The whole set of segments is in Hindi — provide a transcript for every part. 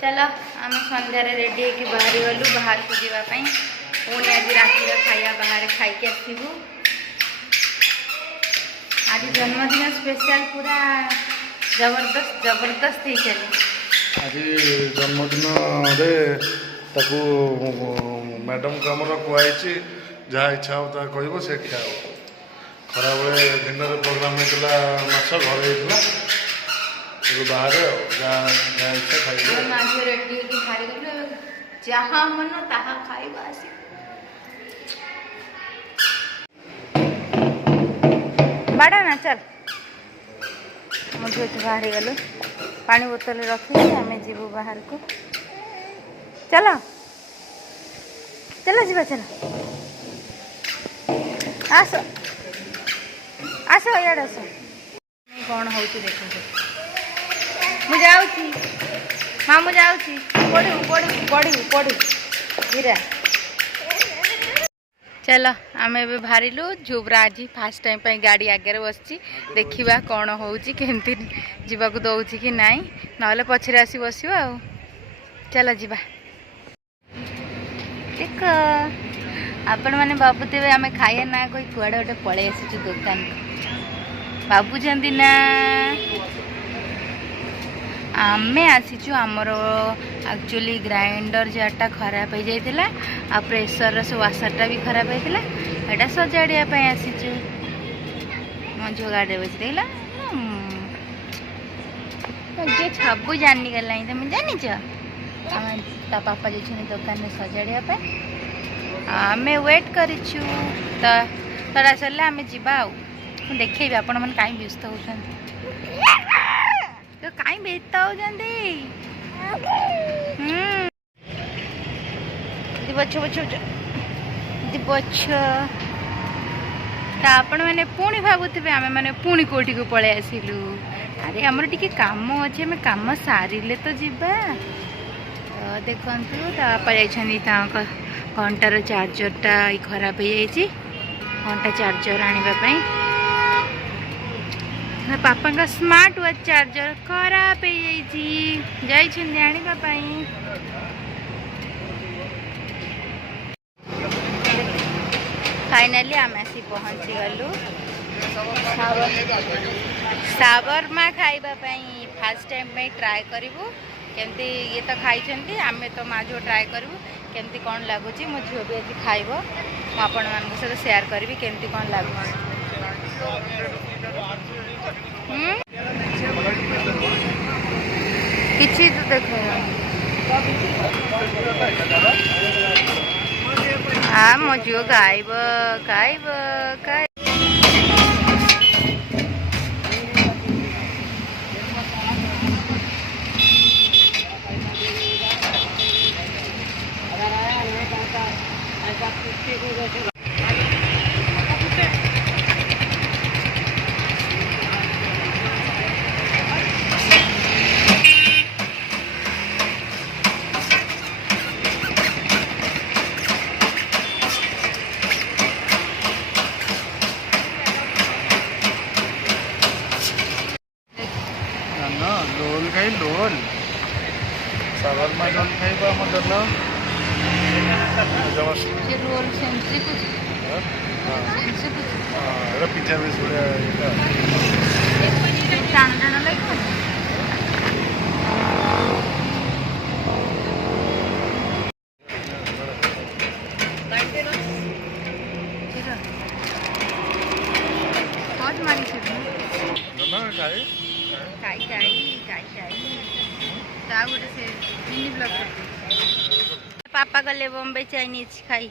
चलो आम सन्धार रेडी होगी बाहरी गलु बाहर को जावाई पुणी आज रातिर खाया बाहर खाई आसबू। आज जन्मदिन स्पेशल पूरा जबरदस्त जबरदस्त ही चले। आज जन्मदिन रे ताकू मैडम को आमर कहुई जहाँ इच्छा हो कह से खिया खरा बेले दिन में प्रोग्राम होता माछ घर होता बाहर जहाँ इच्छा खाइए रेडी बाहर गलु जहाँ मन ताहा खाइबा आसी। बाड़ा ना चल मुझे बाहर गलु पानी बोतल रखी आम जीवु बाहर को। चलो चलो जीवा चलो आस आस इे आस कौन हो देखो मुझे हाँ मुझे पढ़ू पढ़ू पढ़ू पढ़ू धीरे। चलो आम ए बाहरिलु झुब्रा आज फास्ट टाइम गाड़ी आगे बसची देखा कौन होमती जावाक दौर कि नाई ना पचर आसी बस। चलो जीवा देख आपण मैंने भावुवे आम खाए ना कोई कुआड़े गोटे पलि आसीचु दुकान भावुं ना आमे आसीचु आमर एक्चुअली ग्राइंडर जारटा खराब हो जाता आ प्रेसर वासरटा भी खराब होता है सजाड़िया आसीचु मो झो गाड़ी बस देखला जे छबू जानी गला तुम जानी ता पापा जाइए दुकान में सजाड़िया आम वेट करूँ तड़ा सरले आम जा देखेबी आपण मैंने कहीं व्यस्त होती तो कहीं व्यस्त होपण मैंने पुणी भावुवे आम मैंने पुणी कोटी को पलि आसिलु। अरे आमर टिके काम अच्छे आम काम सारे तो जीवा देखु तापा जाइए घंटार चार्जरटा खराब हो जाए घंटा चार्जर आने पापा का स्मार्ट वॉच चार्जर खराब हो जाने आने फाइनाली आम आसी पहुँची गलु साबरमा खाइबापी फास्ट टाइम ट्राए करूँ केमती ये तो खाई आम तो माँ झो ट्राए करूँ केमती कौन लगुच मो झील भी आज खाइब आपण मान सहित शेयर करी केमती कौन लगुच। किसी तो देख हाँ मो झील खाइब खाइब खाइ लोल खाई लोल साबरमा लोल खाइबा रोल पिज्जा बेस पापा गले बॉम्बे चाइनीज खाई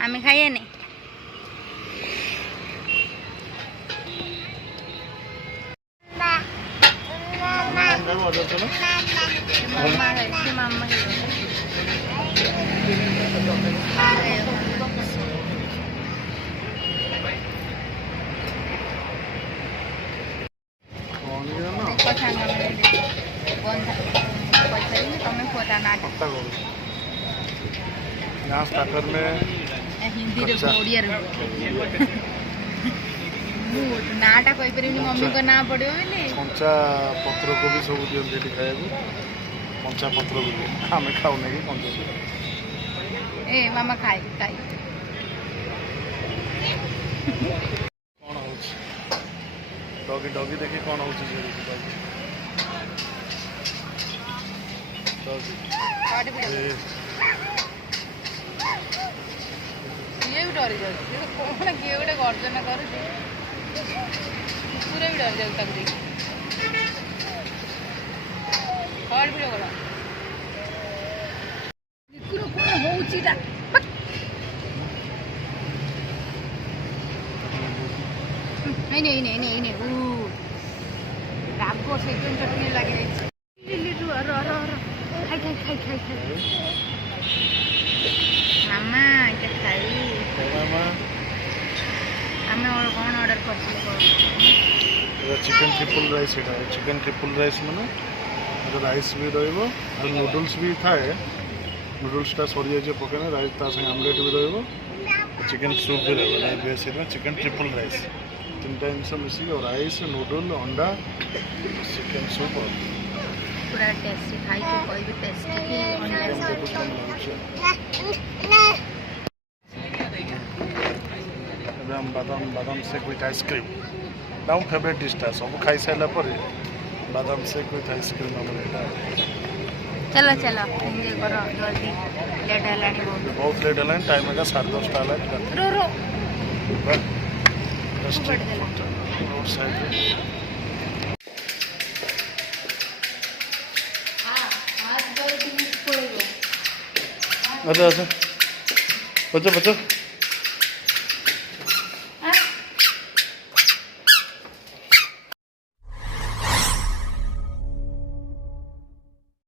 आम खाइए नहीं मामा यहाँ स्टार्टर में हिंदी रे ओडिया रे नाटा कहि मम्मी को ना पड़ो कंचा पत्र को भी सब दिखते खाया କଞ୍ଚା ପତ୍ର ବୋଲି ଆମେ ଖାଉନେ କି କଞ୍ଚା ପତ୍ର ଏ ମାମା ଖାଇ ଖାଇ କ'ଣ ହେଉଛି ଡଗି ଡଗି ଦେଖି କ'ଣ ହେଉଛି ସେ ଡଗି କିଏ ବି ଡରି ଯାଉଛି କ'ଣ କିଏ ଗୋଟେ ଗର୍ଜନ କରୁଛି କୁକୁର ବି ଡରି ଯାଉଛି ତାକୁ ଦେଖି କଳ ଭିଡ଼ ଗଲା କୁକୁର କ'ଣ ହେଉଛି ରାଗ ସେଇଥିପାଇଁ ଚଟଣି ଲାଗିଯାଇଛି ମାମା ଏଇଟା ଖାଇ ଆମେ କ'ଣ ଅର୍ଡ଼ର କରିଥିଲୁ ଚିକେନ୍ ଟ୍ରିପଲ୍ ରାଇସ୍ ଏଇଟା ଚିକେନ୍ ଟ୍ରିପଲ୍ ରାଇସ୍ ମାନେ ରାଇସ୍ ବି ରହିବ ଆଉ ନୁଡଲ୍ସ ବି ଥାଏ ନୁଡଲ୍ସଟା ସରିଯାଇଛି ପକେଇଲେ ରାଇସ୍ ତା ସାଙ୍ଗେ ଆମଲେଟ୍ ବି ରହିବ ଚିକେନ୍ ସୁପ୍ ବି ରହିବ ବେଶ ସେଥିପାଇଁ ଚିକେନ୍ ଟ୍ରିପଲ୍ ରାଇସ୍ ତିନିଟା ଜିନିଷ ମିଶିକି ରାଇସ୍ ନୁଡଲ୍ ଅଣ୍ଡା ଚିକେନ୍ ସୁପ୍ ପୁରା ଟେଷ୍ଟି ଖାଇକି କହିବି ଟେଷ୍ଟି ଏବେ ଆମ ବାଦାମ ସେକ୍ ୱିଥ୍ ଆଇସ୍କ୍ରିମ୍ ଆମ ଫେଭରେଟ୍ ଡିଶ୍ଟା ସବୁ ଖାଇସାରିଲା ପରେ ବାଦାମ ସେକ୍ ୱିଥ୍ ଆଇସ୍କ୍ରିମ୍ ଆମର ଏଇଟା चलो चलो एंजॉय करो जल्दी लेट हेलानी बहुत लेट हेलानी टाइम है 10:30 हेलानी रो रो रोड साइड अच्छा अच्छा बच्चों बच्चों